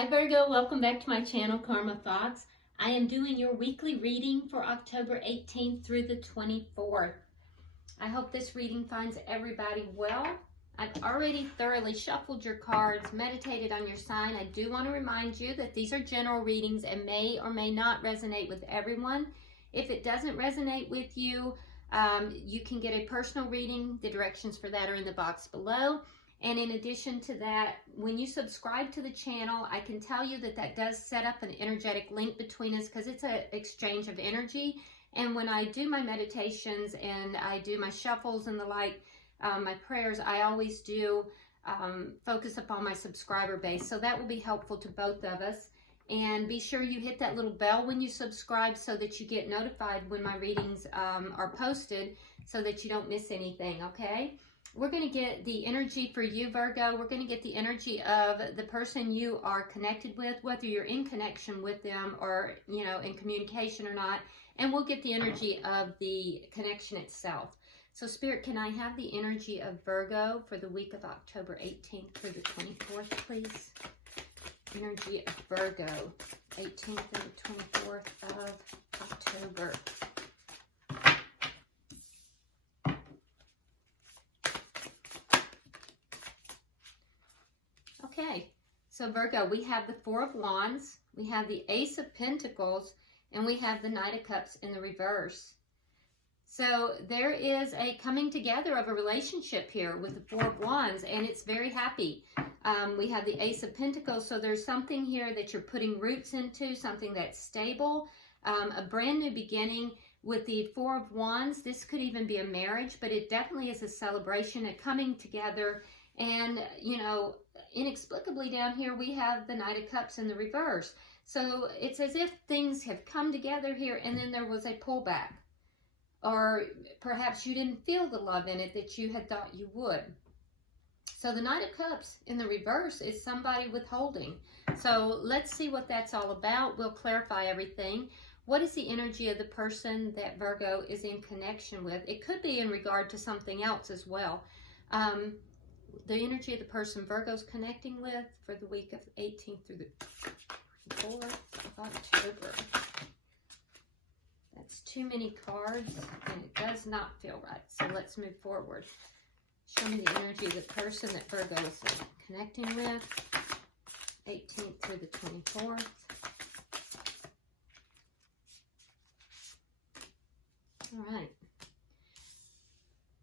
Hi Virgo, welcome back to my channel, Karma Thoughts. I am doing your weekly reading for October 18th through the 24th. I hope this reading finds everybody well. I've already thoroughly shuffled your cards, meditated on your sign. I do want to remind you that these are general readings and may or may not resonate with everyone. If it doesn't resonate with you, you can get a personal reading. The directions for that are in the box below. And in addition to that, when you subscribe to the channel, I can tell you that that does set up an energetic link between us because it's an exchange of energy. And when I do my meditations and I do my shuffles and the like, my prayers, I always do focus upon my subscriber base. So that will be helpful to both of us. And be sure you hit that little bell when you subscribe so that you get notified when my readings are posted so that you don't miss anything, okay? We're going to get the energy for you, Virgo. We're going to get the energy of the person you are connected with, whether you're in connection with them or, you know, in communication or not. And we'll get the energy of the connection itself. So, Spirit, can I have the energy of Virgo for the week of October 18th through the 24th, please? Energy of Virgo, 18th through the 24th of October. Okay, so Virgo, we have the Four of Wands, we have the Ace of Pentacles, and we have the Knight of Cups in the reverse. So there is a coming together of a relationship here with the Four of Wands, and it's very happy. We have the Ace of Pentacles, so there's something here that you're putting roots into, something that's stable, a brand new beginning. With the Four of Wands, this could even be a marriage, but it definitely is a celebration, a coming together. And, you know, inexplicably down here, we have the Knight of Cups in the reverse. So it's as if things have come together here and then there was a pullback. Or perhaps you didn't feel the love in it that you had thought you would. So the Knight of Cups in the reverse is somebody withholding. So let's see what that's all about. We'll clarify everything. What is the energy of the person that Virgo is in connection with? It could be in regard to something else as well. The energy of the person Virgo's connecting with for the week of 18th through the 4th of October. That's too many cards, and it does not feel right. So let's move forward. Show me the energy of the person that Virgo is connecting with, 18th through the 24th. All right.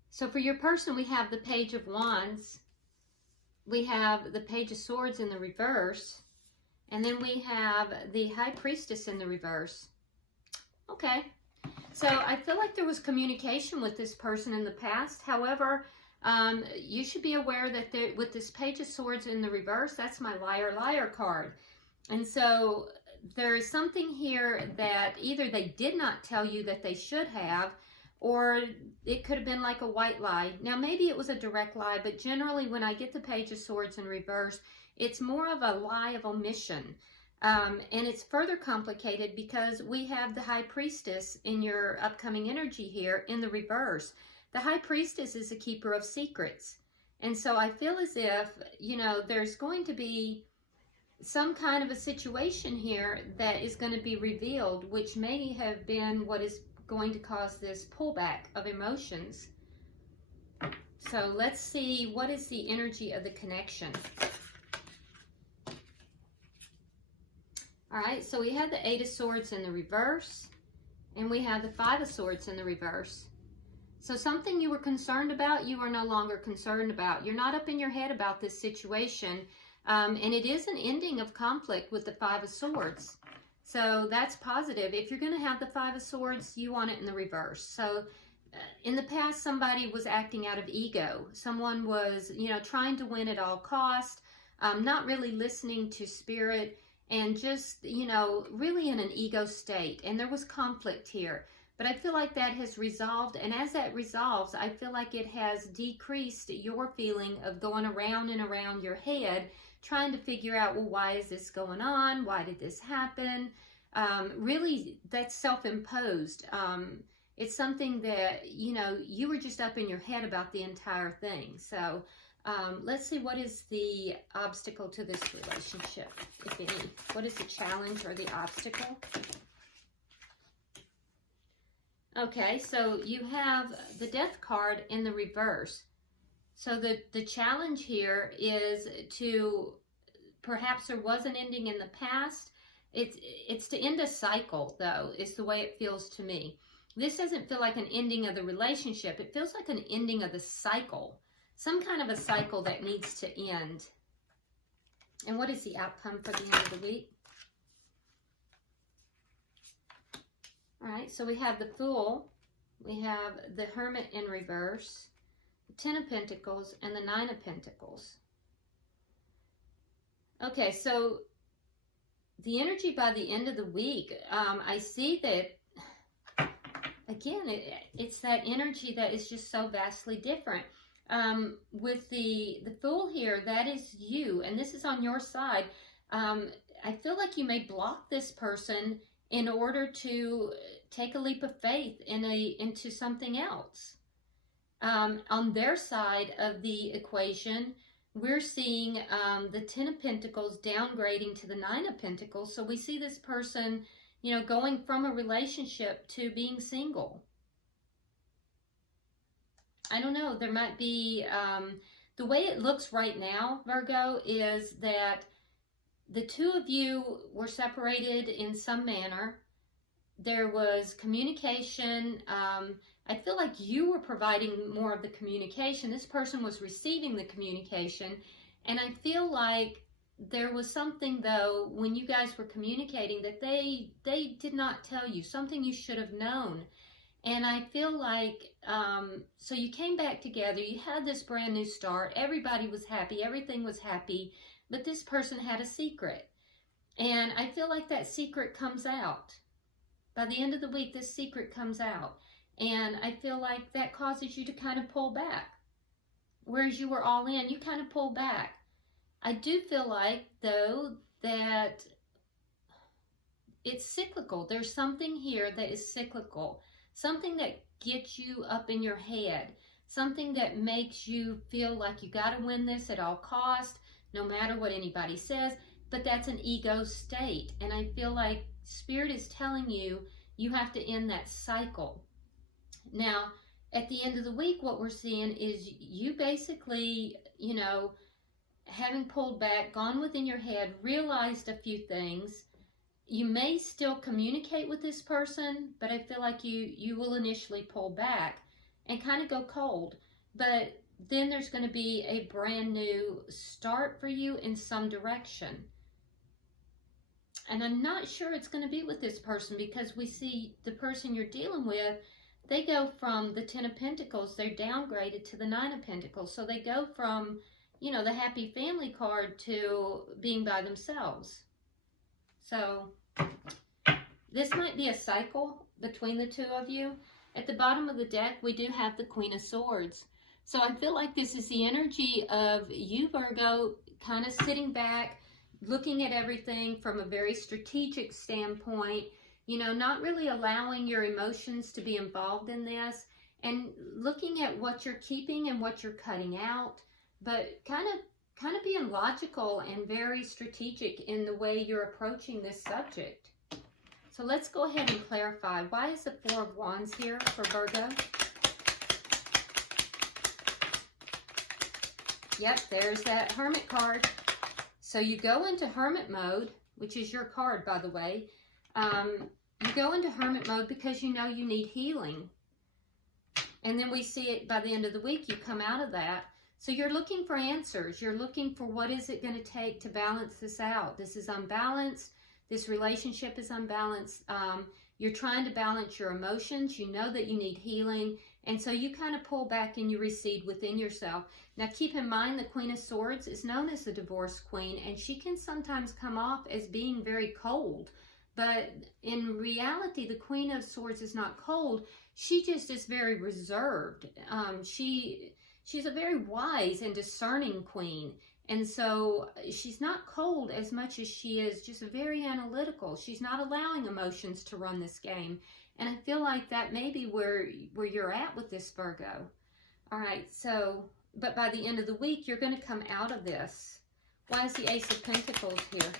So for your person, we have the Page of Wands, we have the Page of Swords in the reverse, and then we have the High Priestess in the reverse. Okay, so I feel like there was communication with this person in the past. However, you should be aware that with this Page of Swords in the reverse, that's my liar, liar card. And so there is something here that either they did not tell you that they should have, or it could have been like a white lie. Now, maybe it was a direct lie, but generally when I get the Page of Swords in reverse, it's more of a lie of omission. And it's further complicated because we have the High Priestess in your upcoming energy here in the reverse. The High Priestess is a keeper of secrets. And so I feel as if, you know, there's going to be some kind of a situation here that is going to be revealed, which may have been what is going to cause this pullback of emotions. So let's see, what is the energy of the connection? All right, so we have the Eight of Swords in the reverse, and we have the Five of Swords in the reverse. So something you were concerned about, you are no longer concerned about. You're not up in your head about this situation, and it is an ending of conflict with the Five of Swords. So that's positive. If you're going to have the Five of Swords, you want it in the reverse. So in the past, somebody was acting out of ego. Someone was, you know, trying to win at all cost, not really listening to spirit, and just, you know, really in an ego state. And there was conflict here. But I feel like that has resolved. And as that resolves, I feel like it has decreased your feeling of going around and around your head, trying to figure out, well, why is this going on? Why did this happen? Really, that's self-imposed. It's something that, you know, you were just up in your head about the entire thing. So Let's see, what is the obstacle to this relationship, if any? What is the challenge or the obstacle? Okay, so you have the Death card in the reverse. So the challenge here is to, perhaps there was an ending in the past. It's to end a cycle, though, is the way it feels to me. This doesn't feel like an ending of the relationship. It feels like an ending of the cycle. Some kind of a cycle that needs to end. And what is the outcome for the end of the week? All right, so we have the Fool, we have the Hermit in reverse, the Ten of Pentacles, and the Nine of Pentacles. Okay, so the energy by the end of the week, I see that, again, it's that energy that is just so vastly different. With the Fool here, that is you, and this is on your side. I feel like you may block this person in order to take a leap of faith into something else. On their side of the equation, we're seeing the Ten of Pentacles downgrading to the Nine of Pentacles. So we see this person, you know, going from a relationship to being single. I don't know, there might be, the way it looks right now, Virgo, is that the two of you were separated in some manner. There was communication. I feel like you were providing more of the communication. This person was receiving the communication. And I feel like there was something, though, when you guys were communicating that they did not tell you, something you should have known. And I feel like, so you came back together, you had this brand new start, everybody was happy, everything was happy, but this person had a secret. And I feel like that secret comes out. By the end of the week, this secret comes out. And I feel like that causes you to kind of pull back. Whereas you were all in, you kind of pull back. I do feel like, though, that it's cyclical. There's something here that is cyclical. Something that gets you up in your head. Something that makes you feel like you got to win this at all costs, no matter what anybody says. But that's an ego state. And I feel like Spirit is telling you, you have to end that cycle. Now, at the end of the week, what we're seeing is you basically, you know, having pulled back, gone within your head, realized a few things. You may still communicate with this person, but I feel like you will initially pull back and kind of go cold. But then there's going to be a brand new start for you in some direction. And I'm not sure it's going to be with this person, because we see the person you're dealing with, they go from the Ten of Pentacles, they're downgraded to the Nine of Pentacles. So they go from, you know, the happy family card to being by themselves. So this might be a cycle between the two of you. At the bottom of the deck, we do have the Queen of Swords. So I feel like this is the energy of you, Virgo, kind of sitting back, looking at everything from a very strategic standpoint, you know, not really allowing your emotions to be involved in this, and looking at what you're keeping and what you're cutting out, but kind of being logical and very strategic in the way you're approaching this subject. So let's go ahead and clarify. Why is the Four of Wands here for Virgo? Yep, there's that Hermit card. So you go into Hermit mode, which is your card, by the way. You go into Hermit mode because you know you need healing. And then we see it by the end of the week, you come out of that. So you're looking for answers. You're looking for what is it going to take to balance this out. This is unbalanced. This relationship is unbalanced. You're trying to balance your emotions. You know that you need healing. And so you kind of pull back and you recede within yourself. Now keep in mind, the Queen of Swords is known as the divorce queen, and she can sometimes come off as being very cold. But in reality, the Queen of Swords is not cold. She just is very reserved. She's a very wise and discerning queen. And so she's not cold as much as she is just very analytical. She's not allowing emotions to run this game. And I feel like that may be where you're at with this, Virgo. All right, so but by the end of the week, you're going to come out of this. Why is the Ace of Pentacles here?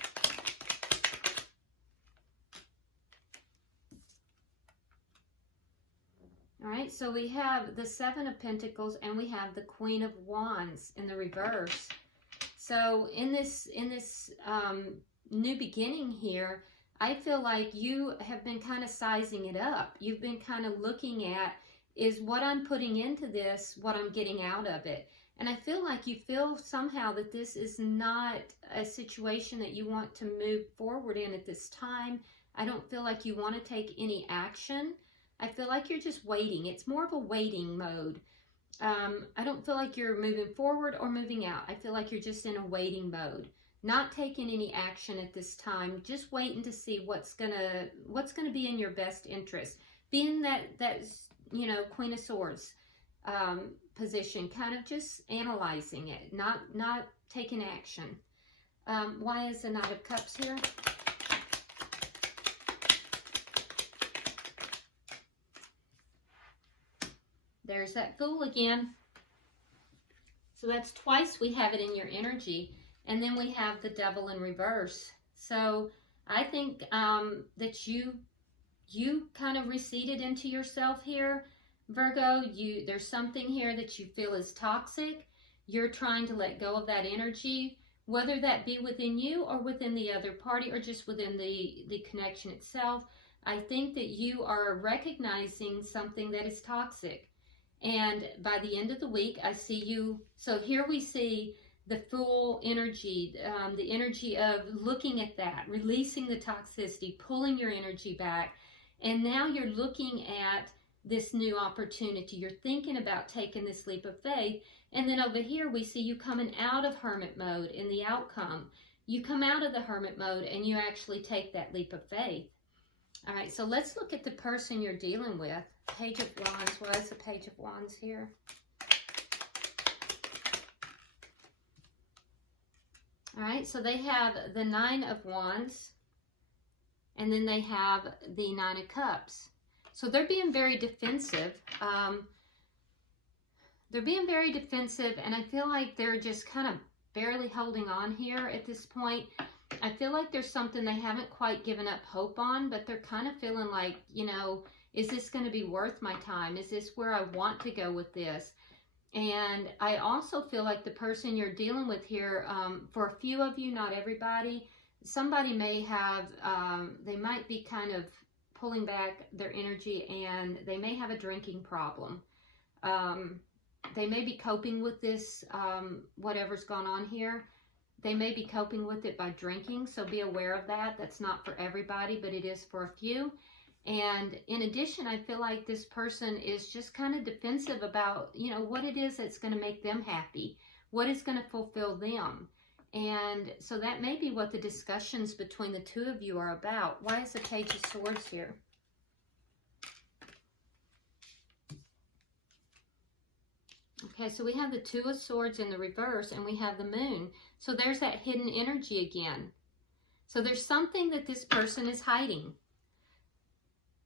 All right, so we have the Seven of Pentacles and we have the Queen of Wands in the reverse. So in this new beginning here, I feel like you have been kind of sizing it up. You've been kind of looking at, is what I'm putting into this what I'm getting out of it? And I feel like you feel somehow that this is not a situation that you want to move forward in at this time. I don't feel like you want to take any action. I feel like you're just waiting. It's more of a waiting mode. I don't feel like you're moving forward or moving out. I feel like you're just in a waiting mode. Not taking any action at this time, just waiting to see what's gonna be in your best interest. Being that you know, Queen of Swords position, kind of just analyzing it, not taking action. Why is the Knight of Cups here? There's that Fool again. So that's twice we have it in your energy. And then we have the Devil in reverse. So I think that you kind of receded into yourself here, Virgo. There's something here that you feel is toxic. You're trying to let go of that energy, whether that be within you or within the other party or just within the connection itself. I think that you are recognizing something that is toxic. And by the end of the week, I see you. So here we see the Fool energy, the energy of looking at that, releasing the toxicity, pulling your energy back. And now you're looking at this new opportunity. You're thinking about taking this leap of faith. And then over here, we see you coming out of hermit mode in the outcome. You come out of the hermit mode and you actually take that leap of faith. All right, so let's look at the person you're dealing with. Page of Wands. Why is the Page of Wands here? All right, so they have the Nine of Wands, and then they have the Nine of Cups. So they're being very defensive. They're being very defensive, and I feel like they're just kind of barely holding on here at this point. I feel like there's something they haven't quite given up hope on, but they're kind of feeling like, you know, is this going to be worth my time? Is this where I want to go with this? And I also feel like the person you're dealing with here, for a few of you, not everybody, somebody may have, they might be kind of pulling back their energy and they may have a drinking problem. They may be coping with this, whatever's gone on here. They may be coping with it by drinking, so be aware of that. That's not for everybody, but it is for a few. And in addition, I feel like this person is just kind of defensive about, you know, what it is that's going to make them happy, what is going to fulfill them. And so that may be what the discussions between the two of you are about. Why is the Page of Swords here? Okay, so we have the Two of Swords in the reverse and we have the Moon. So there's that hidden energy again. So there's something that this person is hiding.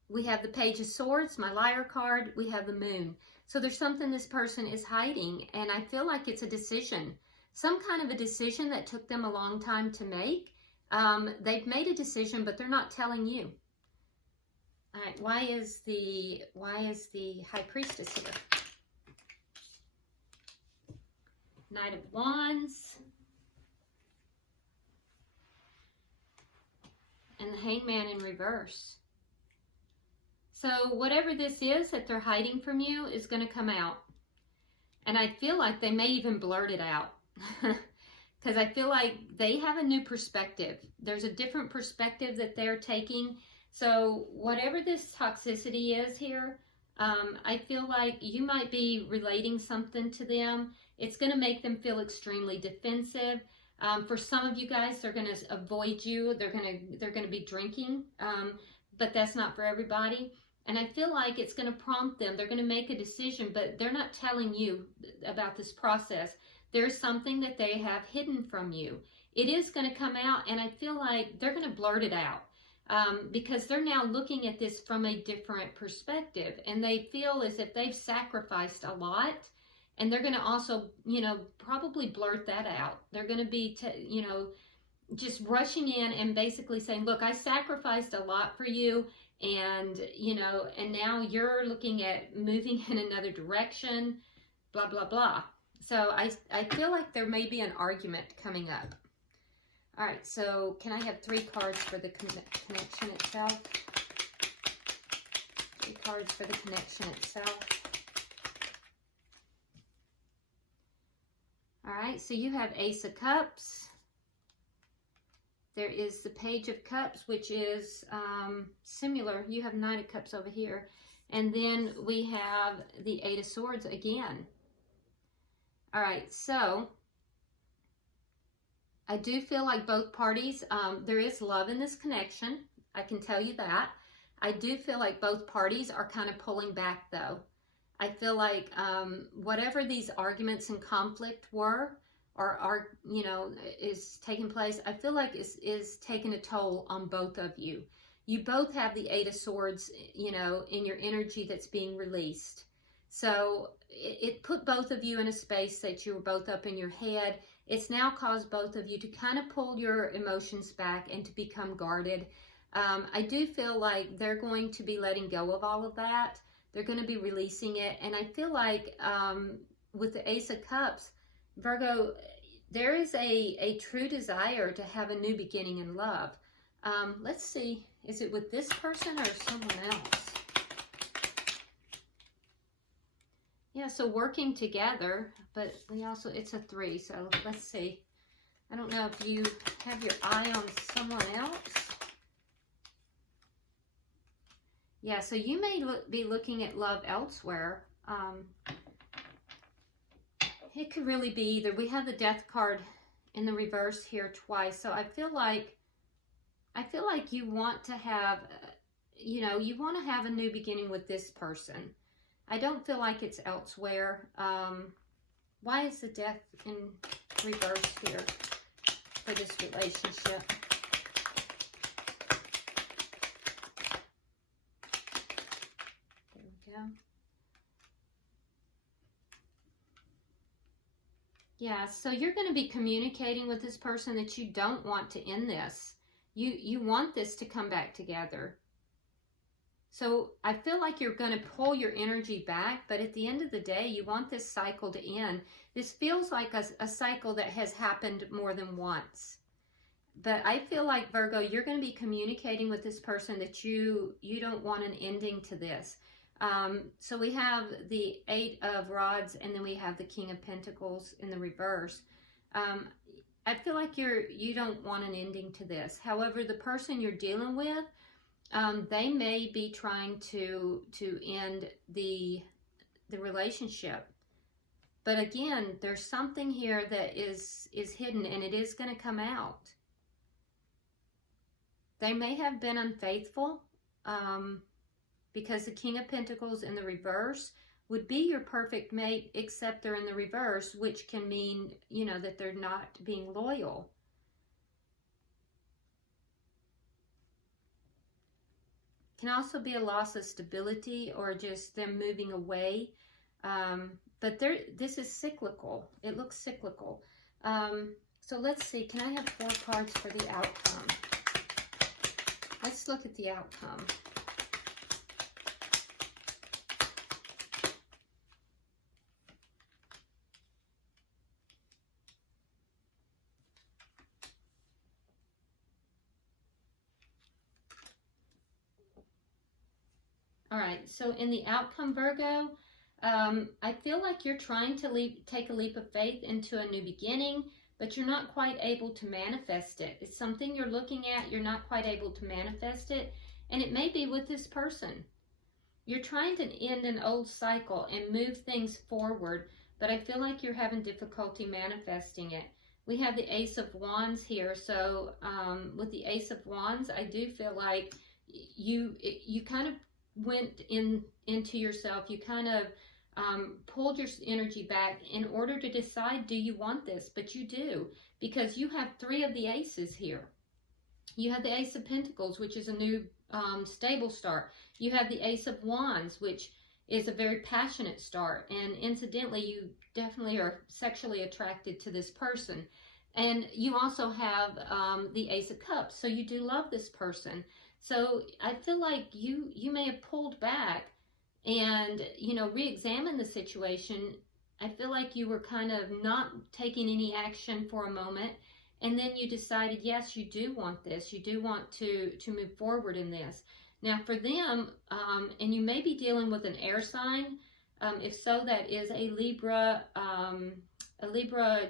We have the Page of Swords, my Liar card. We have the Moon. So there's something this person is hiding, and I feel like it's a decision. Some kind of a decision that took them a long time to make. They've made a decision, but they're not telling you. All right, why is the High Priestess here? Knight of Wands. And the Hangman in reverse. So whatever this is that they're hiding from you is going to come out. And I feel like they may even blurt it out. Because I feel like they have a new perspective. There's a different perspective that they're taking. So whatever this toxicity is here, I feel like you might be relating something to them. It's going to make them feel extremely defensive. For some of you guys, they're going to avoid you. They're going to be drinking. But that's not for everybody. And I feel like it's going to prompt them. They're going to make a decision, but they're not telling you about this process. There's something that they have hidden from you. It is going to come out, and I feel like they're going to blurt it out because they're now looking at this from a different perspective, and they feel as if they've sacrificed a lot, And they're going to also, you know, probably blurt that out. They're going to be, you know, just rushing in and basically saying, look, I sacrificed a lot for you, and, you know, and now you're looking at moving in another direction, blah, blah, blah. So I feel like there may be an argument coming up. All right, so can I have 3 cards for the connection itself? 3 cards for the connection itself. All right, so you have Ace of Cups. There is the Page of Cups, which is similar. You have Knight of Cups over here. And then we have the 8 of Swords again. All right, so I do feel like both parties, there is love in this connection. I can tell you that. I do feel like both parties are kind of pulling back, though. I feel like whatever these arguments and conflict were, or are, you know, is taking place, I feel like is taking a toll on both of you. You both have the 8 of Swords, you know, in your energy that's being released. So it put both of you in a space that you were both up in your head. It's now caused both of you to kind of pull your emotions back and to become guarded. I do feel like they're going to be letting go of all of that. They're going to be releasing it. And I feel like with the Ace of Cups, Virgo, there is a true desire to have a new beginning in love. Let's see, is it with this person or someone else? Yeah, so working together, but we also, it's a 3, so let's see. I don't know if you have your eye on someone else. Yeah, so you may be looking at love elsewhere. It could really be either. We have the Death card in the reverse here twice, so I feel like you want to have, you know, you want to have a new beginning with this person. I don't feel like it's elsewhere. Why is the Death in reverse here for this relationship? There we go. Yeah, so you're going to be communicating with this person that you don't want to end this. You want this to come back together. So I feel like you're going to pull your energy back, but at the end of the day, you want this cycle to end. This feels like a cycle that has happened more than once. But I feel like, Virgo, you're going to be communicating with this person that you don't want an ending to this. So we have the 8 of Rods, and then we have the King of Pentacles in the reverse. I feel like you don't want an ending to this. However, the person you're dealing with, they may be trying to end the relationship. But again, there's something here that is hidden, and it is going to come out. They may have been unfaithful, because the King of Pentacles in the reverse would be your perfect mate, except they're in the reverse, which can mean, you know, that they're not being loyal. Can also be a loss of stability or just them moving away. But this is cyclical. It looks cyclical. So let's see. Can I have 4 cards for the outcome? Let's look at the outcome. All right, so in the outcome, Virgo, I feel like you're trying to take a leap of faith into a new beginning, but you're not quite able to manifest it. It's something you're looking at, you're not quite able to manifest it, and it may be with this person. You're trying to end an old cycle and move things forward, but I feel like you're having difficulty manifesting it. We have the Ace of Wands here, so with the Ace of Wands, I do feel like you kind of went into yourself. You kind of pulled your energy back in order to decide, do you want this? But you do, because you have 3 of the aces here. You have the Ace of Pentacles, which is a new stable start. You have the Ace of Wands, which is a very passionate start. And incidentally, definitely are sexually attracted to this person. And you also have the Ace of Cups, so you do love this person. So I feel like you may have pulled back and, you know, re-examine the situation. I feel like you were kind of not taking any action for a moment, and then you decided, yes, you do want this. You do want to move forward in this. Now for them, and you may be dealing with an air sign. If so, that is a Libra,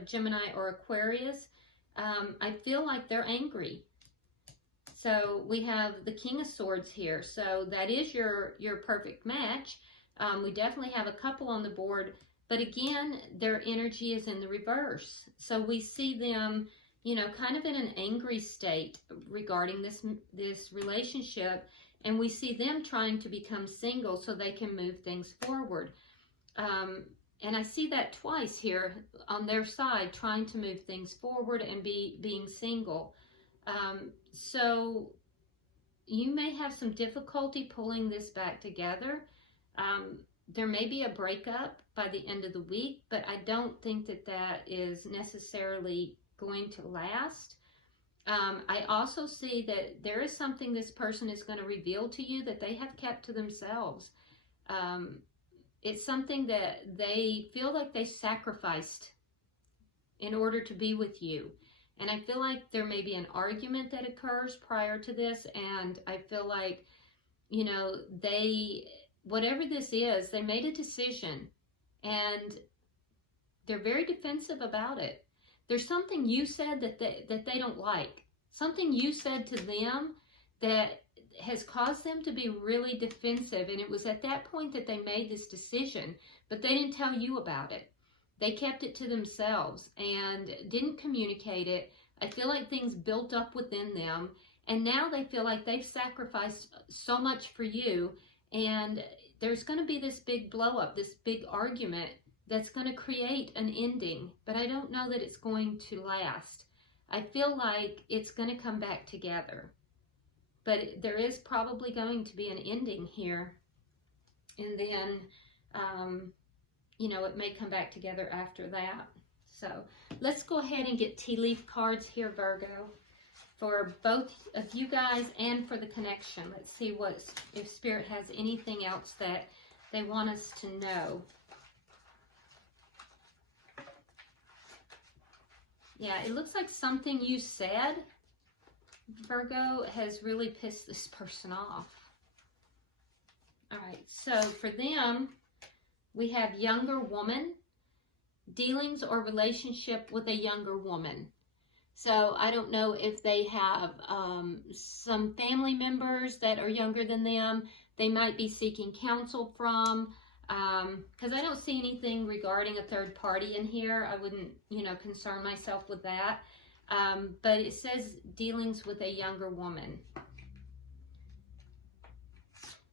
Gemini, or Aquarius. I feel like they're angry. So we have the King of Swords here. So that is your perfect match. We definitely have a couple on the board, but again, their energy is in the reverse. So we see them, you know, kind of in an angry state regarding this relationship, and we see them trying to become single so they can move things forward. And I see that twice here on their side, trying to move things forward and being single. So you may have some difficulty pulling this back together. There may be a breakup by the end of the week, but I don't think that that is necessarily going to last. I also see that there is something this person is going to reveal to you that they have kept to themselves. It's something that they feel like they sacrificed in order to be with you. And I feel like there may be an argument that occurs prior to this, and I feel like, you know, whatever this is, they made a decision, and they're very defensive about it. There's something you said that they don't like. Something you said to them that has caused them to be really defensive, and it was at that point that they made this decision, but they didn't tell you about it. They kept it to themselves and didn't communicate it. I feel like things built up within them, and now they feel like they've sacrificed so much for you, and there's going to be this big blow up, this big argument that's going to create an ending, but I don't know that it's going to last. I feel like it's going to come back together, but there is probably going to be an ending here, and then you know, it may come back together after that. So let's go ahead and get tea leaf cards here, Virgo, for both of you guys and for the connection. Let's see if Spirit has anything else that they want us to know. Yeah, it looks like something you said, Virgo, has really pissed this person off. All right, so for them, we have younger woman, dealings or relationship with a younger woman. So I don't know if they have some family members that are younger than them. They might be seeking counsel from, because I don't see anything regarding a third party in here. I wouldn't, you know, concern myself with that. But it says dealings with a younger woman.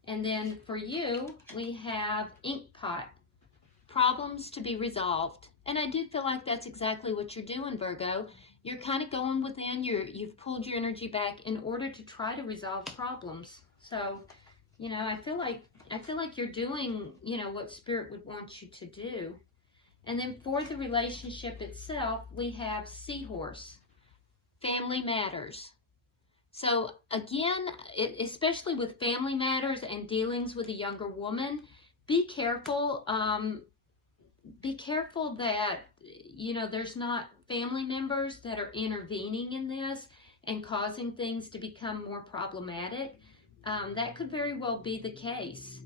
And then for you, we have Inkpot, problems to be resolved. And I do feel like that's exactly what you're doing, Virgo. You're kind of going within, you've pulled your energy back in order to try to resolve problems. So, you know, I feel like you're doing, you know, what Spirit would want you to do. And then for the relationship itself, we have Seahorse, family matters. So again, especially with family matters and dealings with a younger woman, be careful. Be careful that, you know, there's not family members that are intervening in this and causing things to become more problematic. That could very well be the case.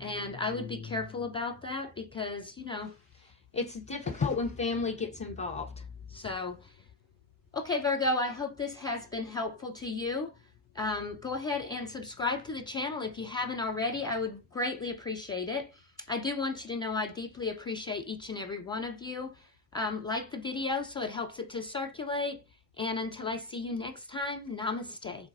And I would be careful about that because, you know, it's difficult when family gets involved. So, okay, Virgo, I hope this has been helpful to you. Go ahead and subscribe to the channel if you haven't already. I would greatly appreciate it. I do want you to know I deeply appreciate each and every one of you. Like the video so it helps it to circulate. And until I see you next time, namaste.